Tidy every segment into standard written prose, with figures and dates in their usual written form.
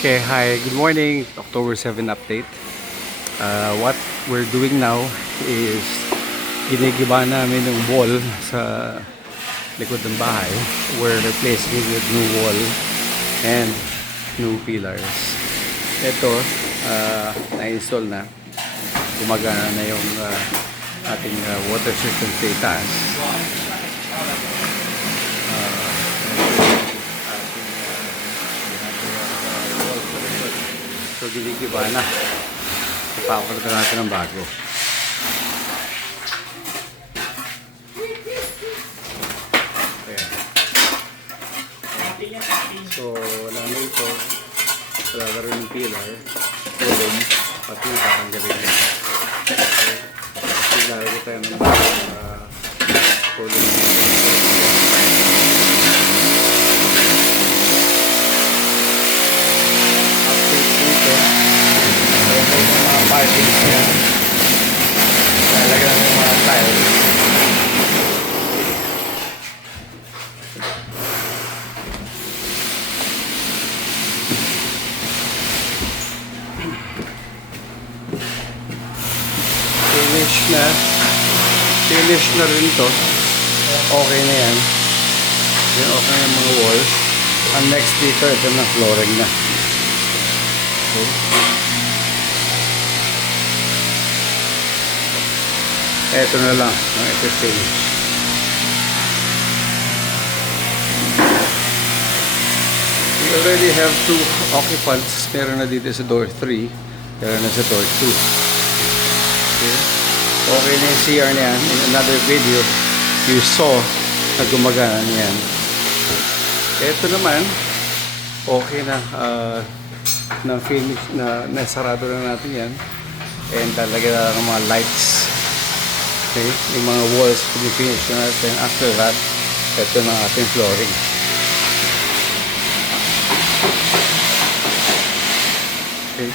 Okay, hi, good morning. October 7 update. What we're doing now is ginigiba namin yung wall sa likod ng bahay. We're replacing it with new wall and new pillars. Ito, na-install na. Gumagana na yung ating water system sa itaas. So, ginigiba na. Ipapalit na natin ng bago. Ayan. So, wala na ito. Wala na rin yung pillar. Tulong. Pati tatanggalin niya. So, ilalagay tayo ng bago. Tulong. Parking niya. Talagang yung mga tiles. Finish na rin to. Okay na yan. Yan, okay na yung mga wall. Ang next dito, ito na flooring na. Okay. Ito na lang ang finish. We already have 2 occupants. Meron na dito sa door 3. Meron na sa door 2. Okay. Okay na yung CR na yan. In another video, you saw na gumagana niyan. Ito naman, okay na. Na finish, na nasarado na natin yan. And talaga na lang mga lights. Okay, yung mga walls finish na natin. After that, ito na ating flooring. Okay.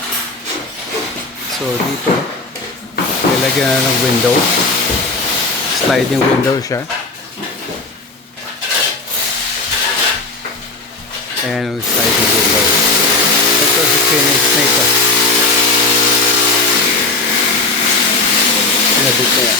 So dito, nilagyan na ng window. Sliding window siya. Ayan yung sliding window. Ito si finish na ito. Pinabit na yan.